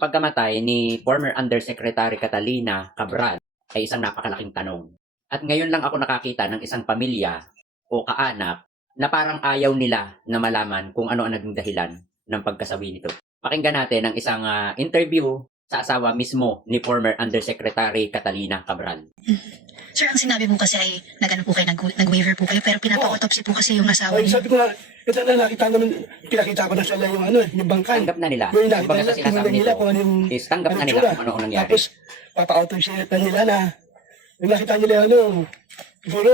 Pagkamatay ni former Undersecretary Catalina Cabral ay isang napakalaking tanong. At ngayon lang ako nakakita ng isang pamilya o kaanak na parang ayaw nila na malaman kung ano ang naging dahilan ng pagkasawi nito. Pakinggan natin ang isang interview sa asawa mismo ni former Undersecretary Catalina Cabral. Sir, ang sinabi po kasi ay nag-ano po kayo, nag-waiver po kayo, pero pinapa-autopsy po kasi yung asawa Ay, niyo. sabi ko nga, ito na nakita naman, pinakita ko na sila yung yung bangkay. Tanggap na nila. Yung nakita Kumbaga nila, sa sinasabi tingnan nila nito kung ano yung is tanggap na nila itsura. kung ano ang nangyari. Tapos, papa-autopsy na nila na, yung nakita nila siguro,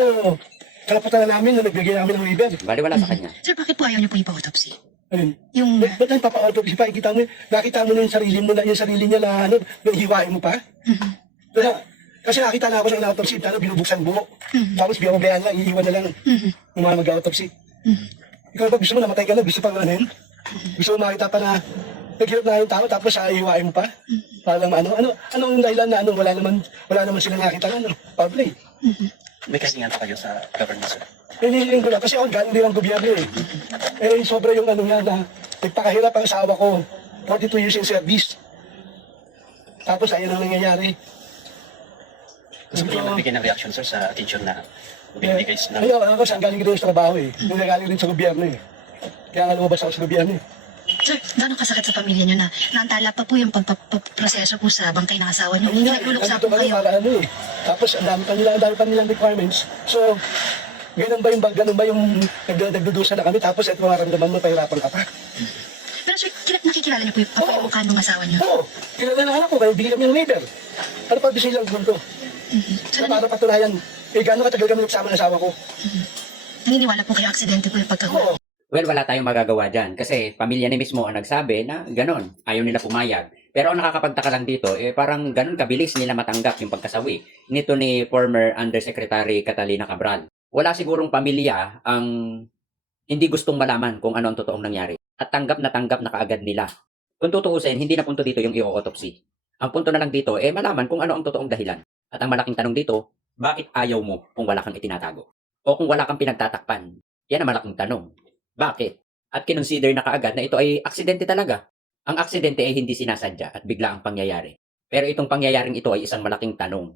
kalaputan na namin na nagbigay namin ng waiver. Baliwala sa kanya. Sir, bakit po ayaw niyo po ipa-autopsy? Ayun. Yung, Ba't ang papa-autopsy pa? Nakita mo na yung sarili mo na, yung sarili niya na nahihiwain mo pa? Kasi nakita na ako ng autopsy, binubuksan buhok. Tapos binabayaan lang, iiwan na lang yung mga mag-autopsy. Ikaw ba gusto mo namatay ka na? Gusto pa ano yun? Gusto mo makita pa na naghirap na yung tao tapos iiwain mo pa? Para lang ano yung dahilan na wala naman silang nakita na public. May kasingan pa kayo sa government, sir? Hinihiling ko na kasi ako galing din ang gobyerno eh. Sobra yung niya na nagpakahirap ang asawa ko. 42 years in service. Tapos ayun ang nangyayari. Gusto ko yung nagbigay ng reaction, sir, sa attention na binibigay ng... Ayun, kasi ang galing ko din sa trabaho eh. Hindi na galing din sa gobyerno eh. Kaya nga lumabas ako sa gobyerno eh. sir, gano'ng kasakit sa pamilya niyo na naantala pa po yung pagpaproseso po sa bangkay ng asawa niyo? Hindi nagluluksa po kayo. Para eh. Tapos ang dami pa nilang requirements. So, ganun ba yung nagdudusa na kami tapos ito maramdaman mo pahirapan ka pa? Pero sir, nakikilala niyo po yung mukha ng asawa niyo? Oo, kilala na anak ko, kaya bigyan kami ng waiver. Ano pa decision lang ko? So, Para patunayan, gano'ng katagal kami nagsama ng asawa ko? naniniwala po kayo aksidente po yung pagkahulog? Oo. Well, wala tayong magagawa dyan kasi pamilya ni mismo ang nagsabi na ganon, ayaw nila pumayag. Pero ang nakakapagtaka lang dito, parang ganon kabilis nila matanggap yung pagkasawi nito ni former Undersecretary Catalina Cabral. Wala sigurong pamilya ang hindi gustong malaman kung ano ang totoong nangyari. At tanggap na kaagad nila. Kung tutuusin, hindi na punto dito yung i-autopsy. Ang punto na lang dito, malaman kung ano ang totoong dahilan. At ang malaking tanong dito, bakit ayaw mo kung wala kang itinatago? O kung wala kang pinagtatakpan? Yan ang malaking tanong. Bakit? At kinonsider na kaagad na ito ay aksidente talaga. Ang aksidente ay hindi sinasadya at bigla ang pangyayari. Pero itong pangyayaring ito ay isang malaking tanong.